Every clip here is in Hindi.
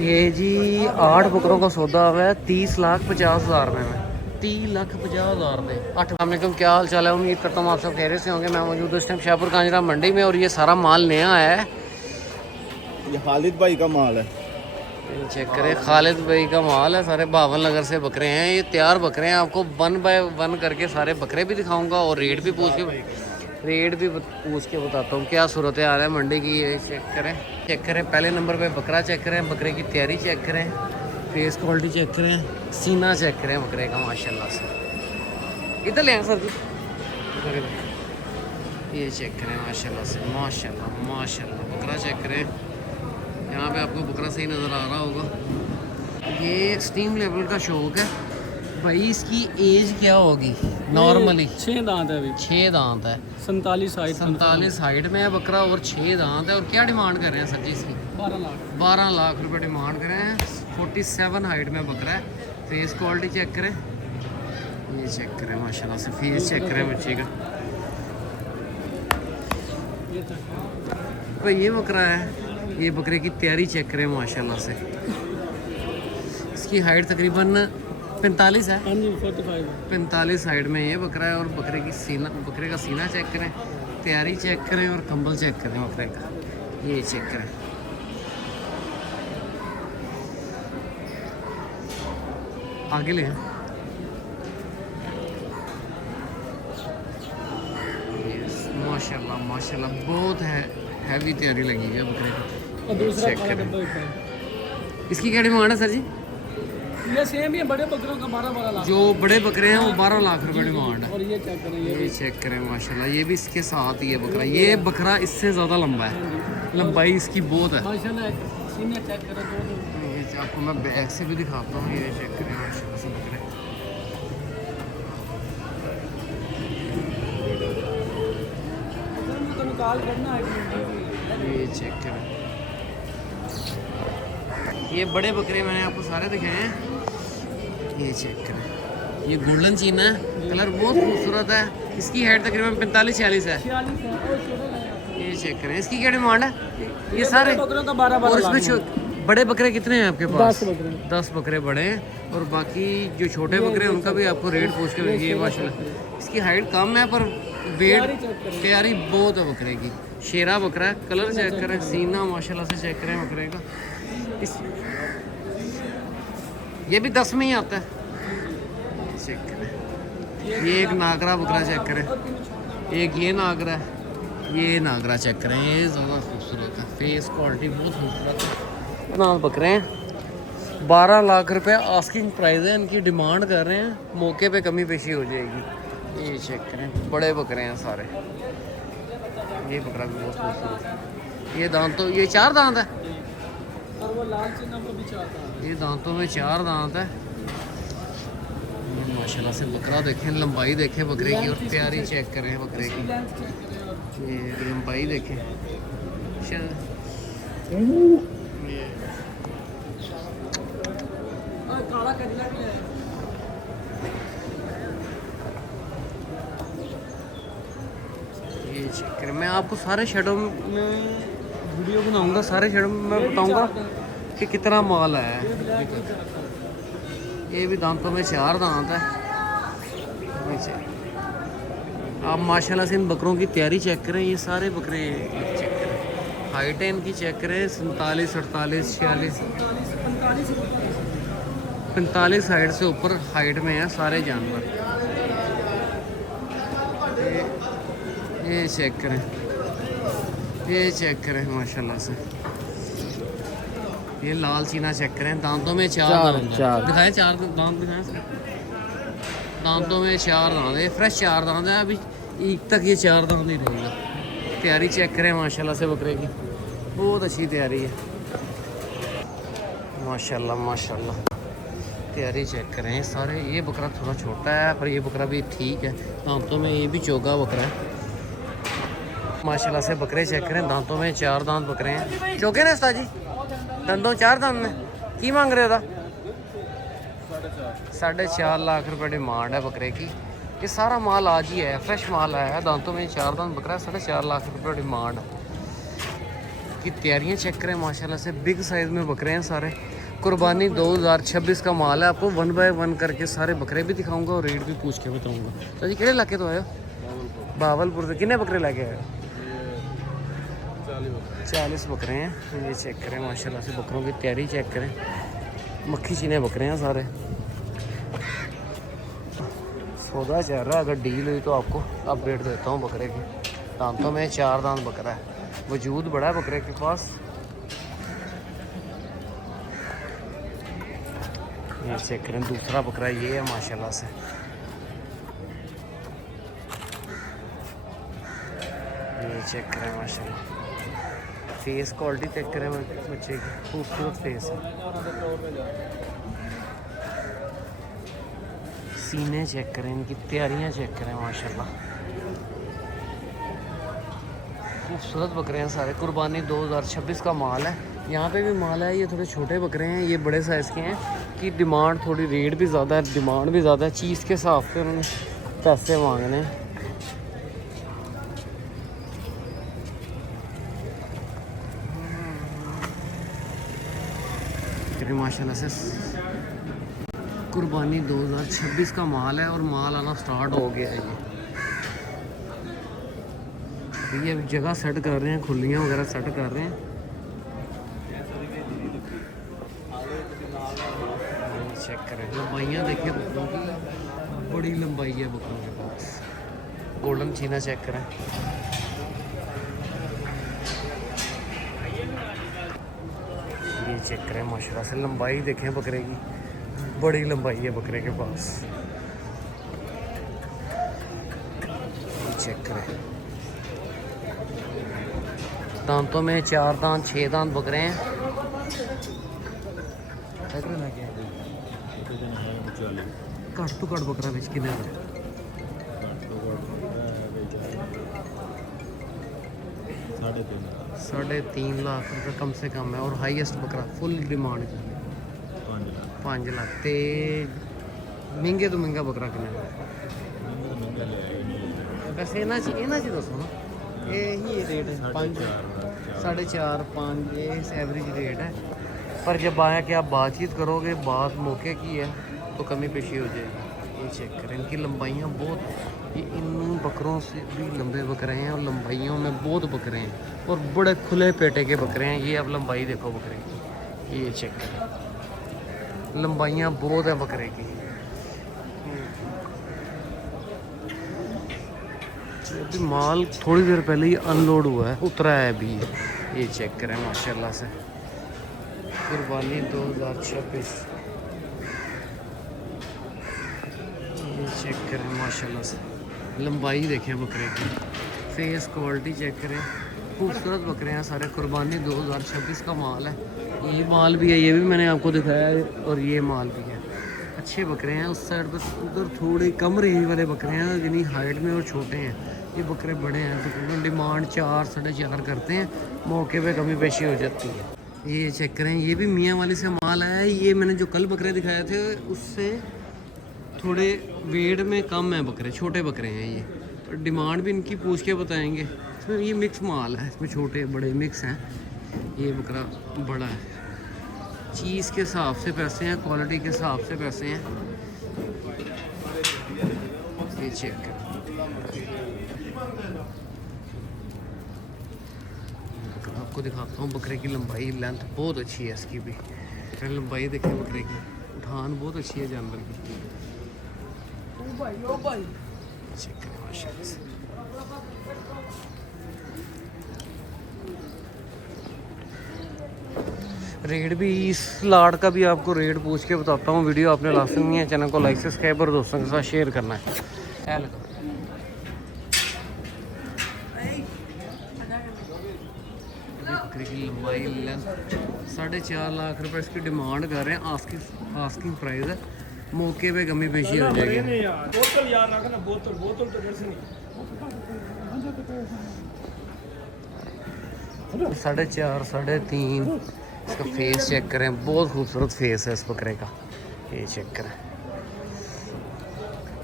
ये जी 8 बकरों का सौदा हुआ है 30,50,000 में 30,50,000 में 8। अस्सलाम, क्या हाल चाल है? उम्मीद करता हूँ आप सब खैरियत से होंगे। मैं मौजूद इस टाइम शाहपुर कांजरा मंडी में और ये सारा माल नया आया है। ये खालिद भाई का माल है, चेक करें, खालिद भाई का माल है। सारे 52 नगर से बकरे हैं, ये तैयार बकरे हैं। आपको 1 बाय 1 करके सारे बकरे भी दिखाऊंगा और रेट भी पूछ के बताता हूँ क्या सूरत हाल है मंडी की। ये चेक करें। पहले नंबर पे बकरा चेक करें, बकरे की तैयारी चेक करें, फेस क्वालिटी चेक करें, सीना चेक करें बकरे का माशाल्लाह से। इधर ले आए सर जी, ये चेक करें माशाल्लाह से, माशाल्लाह बकरा चेक करें। यहाँ पे आपको बकरा सही नज़र आ रहा होगा। ये एक्सट्रीम लेवल का शौक है भाई। इसकी एज क्या होगी नॉर्मली? 6 दांत है अभी। 6 दांत है। 47 हाइट में है बकरा और 6 दांत है। और क्या डिमांड कर रहे हैं सर जी इसकी? 12 लाख रुपए डिमांड कर रहे हैं। 47 हाइट में बकरा है। फेस क्वालिटी चेक करें, ये चेक करें माशाल्लाह से। फेस चेक करें बच्चे का भाई। ये बकरा है, ये बकरे की तैयारी चेक करें माशाल्लाह से। इसकी हाइट तकरीबन 45 है। 45 हाइट में ये बकरा है। और बकरे का सीना चेक करें, तैयारी चेक करें और कंबल चेक करें बकरे का, ये चेक करें। आगे ले माशाल्लाह बहुत है, हैवी तैयारी लगी हुई है बकरे की। चेक करें। इसकी क्या डिमांड है सर जी? ये सेम ही है, बड़े बकरों का 12 लाख। जो बड़े बकरे हैं वो 12 लाख रुपए डिमांड है। और ये चेक करें, ये चेक करें माशाल्लाह। ये भी इसके साथ ही है बकरा। ये बकरा इससे ज़्यादा लंबा है, लंबाई इसकी बहुत है माशाल्लाह। सीने चेक करें तो ये आपको मैं बैक से भी दिखाता हूँ। ये चेक करें माशाल्लाह से बकरे, ये चेक करें। ये बड़े बकरे मैंने आपको सारे दिखाए हैं। ये चेक करें, ये गोल्डन चीना है, कलर बहुत खूबसूरत है। इसकी हाइट तकरीबन 45-46 है। ये चेक करें। इसकी क्या डिमांड है? ये सारे बकरों का 12 और लाख। इसमें बड़े बकरे कितने हैं आपके पास? 10 बकरे बड़े हैं। और बाकी जो छोटे बकरे हैं उनका भी आपको रेट पूछ के ये माशाल्लाह। इसकी हाइट कम है पर वेट तैयारी बहुत है बकरे की। शेरा बकरा है। कलर चेक करें, सीना माशाल्लाह से चेक करें बकरे का। ये भी 10 में ही आता है। चेक करें। ये एक नागरा बकरा चेक करें। एक ये नागरा है, ये नागरा चेक करें। ये ज़्यादा खूबसूरत है, फेस क्वालिटी बहुत खूबसूरत है। इतना बकरे हैं। 12 लाख रुपए आस्किंग प्राइस है। इनकी डिमांड कर रहे हैं, मौके पे कमी पेशी हो जाएगी। ये चेक करें, बड़े बकरे हैं सारे। ये बकरा भी बहुत खूबसूरत है। ये दांतों, ये 4 दांत है। और वो लाल चीना वो भी 4 दांत। ये दांतों में 4 दांत है। माशाल्लाह से बकरा देखें, लंबाई देखें बकरे की और तैयारी चेक करें बकरे की। ये लंबाई देखें। काला कजला भी है। ये चेक करें। मैं आपको सारे शेडों में वीडियो बनाऊंगा, सारे शेडों में मैं बताऊंगा कि कितना माल है। ये भी दांतों में 4 दांत है। आप माशाल्लाह से इन बकरों की तैयारी चेक करें। ये सारे बकरे चेक करें, हाइट है इनकी चेक करें। 47, 48, 46, 45 हाइट से ऊपर हाइट में है सारे जानवर। ये चेक करें, ये चेक करें माशाल्लाह से। ये लाल चीना चेक करें। दांतों में 4 दांत दिखाएं, 4 दांत दिखाएं। दांतों में 4 दांत है, फ्रेश 4 दांत है। अभी ईद तक ये 4 दांत ही रहेगा। तैयारी चेक करें माशाल्लाह से बकरे की, बहुत अच्छी तैयारी है माशाल्लाह। तैयारी चेक करें सारे। ये बकरा थोड़ा छोटा है पर ये बकरा भी ठीक है। दांतों में ये भी चोगा बकरा है माशाल्लाह से। बकरे चेक करें, दांतों में 4 दांत बकरे हैं। चौके ने उस्ताद जी दंदों 4 दांत में की मांग रहे हो? 4.5 लाख रुपए डिमांड है बकरे की। ये सारा माल आज ही है, फ्रेश माल आया है। दांतों में 4 दांत बकरा है। 4.5 लाख रुपए डिमांड है। की तैयारियां चेक करें माशाल्लाह से, बिग साइज़ में बकरे हैं सारे। कुर्बानी 2026 का माल है। आपको 1 बाय 1 करके सारे बकरे भी दिखाऊंगा और रेट भी पूछ के बताऊंगा। तो जी किहड़े इलाके तो आए हो? बावलपुर से। कितने बकरे लेके आए हो? 40 बकरे हैं। ये चेक करें माशाल्लाह से, बकरों की तैयारी चेक करें। मक्खी चीने बकरे हैं सारे। सौदा चल रहा है, अगर डील हुई तो आपको अपडेट देता हूँ बकरे की। दांतों में 4 दांत बकरा है, वजूद बड़ा है बकरे के पास। ये चेक करें, दूसरा बकरा ये है माशाल्लाह से। ये चेक करें माशाल्लाह, फेस क्वालिटी चेक करें बच्चे की, खूबसूरत फेस है। सीने चेक करें, इनकी तैयारियां चेक करें माशाल्लाह, खूबसूरत बकरे हैं सारे। कुर्बानी 2026 का माल है। यहाँ पे भी माल है। ये थोड़े छोटे बकरे हैं, ये बड़े साइज़ के हैं कि डिमांड थोड़ी, रेट भी ज़्यादा है, डिमांड भी ज़्यादा है। चीज़ के हिसाब से उन्होंने पैसे मांगने हैं। माशाल्लाह से कुर्बानी 2026 का माल है और माल आना स्टार्ट हो गया है। ये जगह सेट कर रहे हैं, खुलियाँ वगैरह सेट कर रहे हैं। चेक करें लंबाइयाँ, देखिए बकरों की बड़ी लंबाई है बकरों के पास। गोल्डन चीना चेक करें, ये चेक करें माशाल्लाह से, लंबाई देखें बकरे की, बड़ी लंबाई है बकरे के पास। ये चेक करें, दांतों में 4 दांत 6 दांत बकरे हैं। घट तो घट बकरा बेच कितने का? 3.5 लाख रुपये कम से कम है। और हाईएस्ट बकरा फुल डिमांड 5 लाख। तो महंगे तो महंगा बकरा कितना? वैसे इन्होंने दसो ना, यही रेट है 5, 4.5, 5 ये एवरेज रेट है। पर जब आया कि आप बातचीत करोगे, बात मौके की है तो कमी पेशी हो जाएगी। ये चेक करें, इनकी लंबाइयाँ बहुत, ये इन बकरों से भी लंबे बकरे हैं और लंबाइयों में बहुत बकरे हैं और बड़े खुले पेटे के बकरे हैं। ये अब लंबाई देखो बकरे की, ये चेक करें, लंबाइयाँ बहुत है बकरे की। अभी माल थोड़ी देर पहले ही अनलोड हुआ है, उतरा है अभी। ये चेक करें माशाल्लाह से, कुर्बानी 2026। ये चेक करें माशाल्लाह से, लंबाई देखें बकरे की, फेस क्वालिटी चेक करें, खूबसूरत बकरे हैं सारे। कुर्बानी 2026 का माल है। ये माल भी है, ये भी मैंने आपको दिखाया है, और ये माल भी है। अच्छे बकरे हैं। उस साइड पर उधर थोड़े कम रेंज वाले बकरे हैं, जिन्हीं हाइट में और छोटे हैं। ये बकरे बड़े हैं, तकरीबन डिमांड 4, 4.5 करते हैं, मौके पे कमी पेशी हो जाती है। ये चेक करें, ये भी मियाँ वाली से माल है। ये मैंने जो कल बकरे दिखाए थे उससे थोड़े वेट में कम है बकरे, छोटे बकरे हैं ये। तो डिमांड भी इनकी पूछ के बताएंगे। इसमें ये मिक्स माल है, इसमें छोटे बड़े मिक्स हैं। ये बकरा बड़ा है। चीज़ के हिसाब से पैसे हैं, क्वालिटी के हिसाब से पैसे हैं। ये चेक कर, आपको दिखाता हूँ बकरे की लंबाई, लेंथ बहुत अच्छी है इसकी भी। लंबाई देखें बकरे की, उठान बहुत अच्छी है जानवर की। चेक करें माशाल्लाह से। रेट भी इस लाट का भी आपको रेट पूछ के बताता हूँ। वीडियो आपने लास्ट में है, चैनल को लाइक सब्सक्राइब और दोस्तों के साथ शेयर करना है। बकरे की लंबाई लेंथ 4.5 लाख रुपए इसकी डिमांड कर रहे हैं। आस्किंग प्राइस है, मौके पे कमी पेशी हो जाएगी। बोतल यार रखना, बोतल तो कैसे नहीं। 4.5, 3.5। इसका फेस चेक करें, बहुत खूबसूरत फेस है इस बकरे का। ये चेक करें,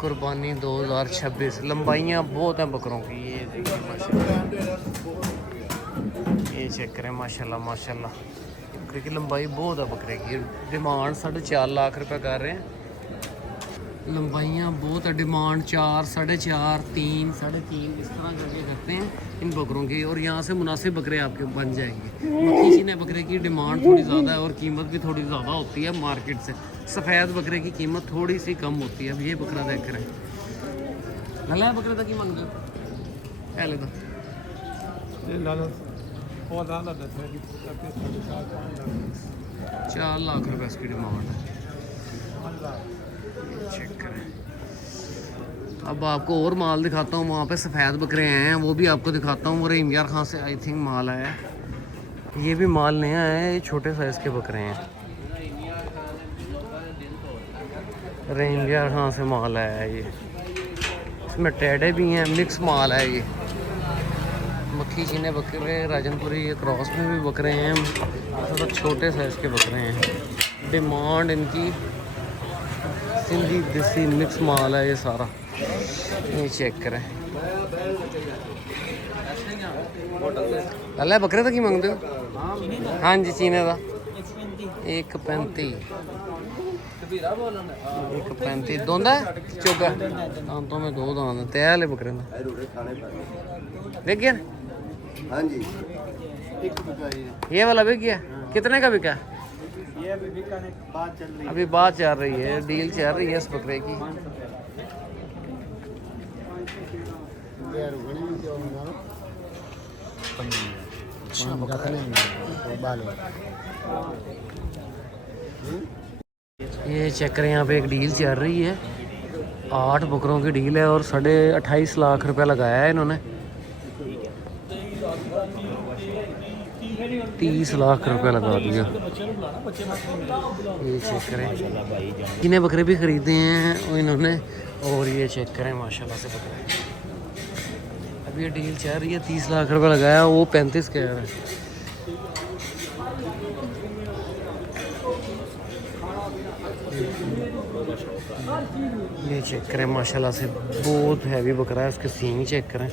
कुर्बानी 2026। लंबाइयाँ बहुत हैं बकरों की। ये देखिए माशाल्लाह, ये चेक करें माशाल्लाह माशाल्लाह। बकरे की लंबाई बहुत है बकरे की। डिमांड 4.5 लाख रुपए कर रहे हैं। लंबाइयाँ बहुत है, डिमांड 4, 4.5, 3, 3.5 इस तरह करके करते हैं इन बकरों की। और यहाँ से मुनासिब बकरे आपके बन जाएंगे। मक्खी चीने बकरे की डिमांड थोड़ी ज़्यादा है और कीमत भी थोड़ी ज़्यादा होती है मार्केट से। सफ़ेद बकरे की कीमत थोड़ी सी कम होती है। अब ये बकरा देख रहे हैं, लला बकरे तक ही मंग दो पहले तो 4 लाख रुपए इसकी डिमांड है। चेक करें। अब आपको और माल दिखाता हूँ। वहाँ पे सफ़ेद बकरे हैं, वो भी आपको दिखाता हूँ। वो रहीम यार खां से आई थिंक माल आया है। ये भी माल नया है। ये छोटे साइज़ के बकरे हैं। रहीम यार खां से माल आया है। ये इसमें टेढ़े भी हैं, मिक्स माल है ये। मक्खी चीने बकरे, राजनपुरी, ये क्रॉस में भी बकरे हैं। थोड़ा छोटे साइज़ के बकरे हैं। डिमांड इनकी सिंधी देसी मिक्स माल है ये सारा। ये चेक करें। अल्लाह बकरे तक ही मंगते हो? हाँ जी चीने का 1.35 1.35 दोंदा चोगा दांतों में 2 दांत तैयार है बकरे में। बिक गया? हाँ जी ये वाला बिक गया? कितने का बिका? ये अभी बिकाने बात चल रही अभी बात चल रही है, डील चल रही है इस बकरे की। ये चेक करें, यहाँ पे एक डील चल रही है। 8 बकरों की डील है और 28.5 लाख रुपया लगाया है इन्होंने। 30 लाख रुपया लगा दिया। ये चेक करें, कितने बकरे भी ख़रीदे हैं इन्होंने। और ये चेक करें माशाल्लाह से बकरे। अभी ये डील चल रही है, 30 लाख रुपया लगाया, वो 35 कह रहा है। ये चेक करें माशाल्लाह से बहुत हैवी बकरा है। उसके सींग चेक करें।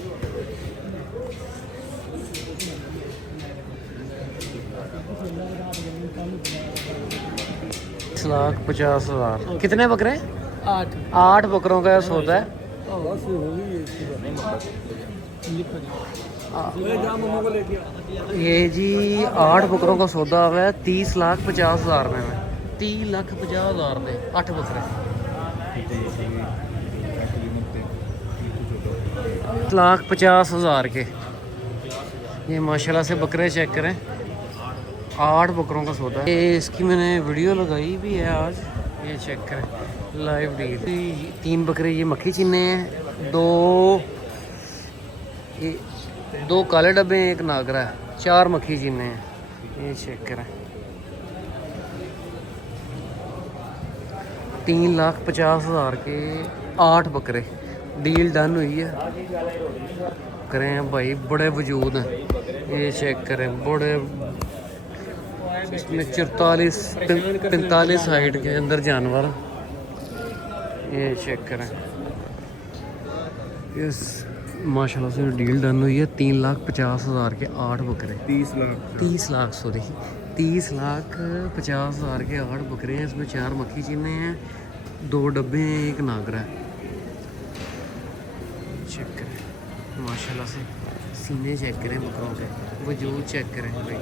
$1,50,000। कितने बकरे? 8 बकरों का सौदा है। ये जी 8 बकरों का सौदा हुआ है 30,50,000 में। 30,50,000 में 8 बकरे। 1,50,000 के। ये माशाल्लाह से बकरे चेक करें। 8 बकरों का सौदा है। ये इसकी मैंने वीडियो लगाई भी है आज। ये चेक करें लाइव डील। 3 बकरे ये मक्खी चीने हैं। 2 काले डब्बे हैं, 1 नागरा है। 4 मक्खी चीने हैं। ये चेक करें। 3,50,000 के 8 बकरे। डील डन हुई है। करें भाई बड़े वजूद हैं। ये चेक करें बड़े, इसमें 45 हाइट के अंदर जानवर। ये चेक करें। इस माशाल्लाह से डील डन हुई है। 3,50,000 के 8 बकरे। 30 लाख सॉरी 30,50,000 के 8 बकरे हैं। इसमें 4 मक्खी चीने हैं, 2 डब्बे हैं, 1 नागरा है। चेक करें माशाल्लाह से सीने चेक करें बकरों के, वजूद चेक करें भाई।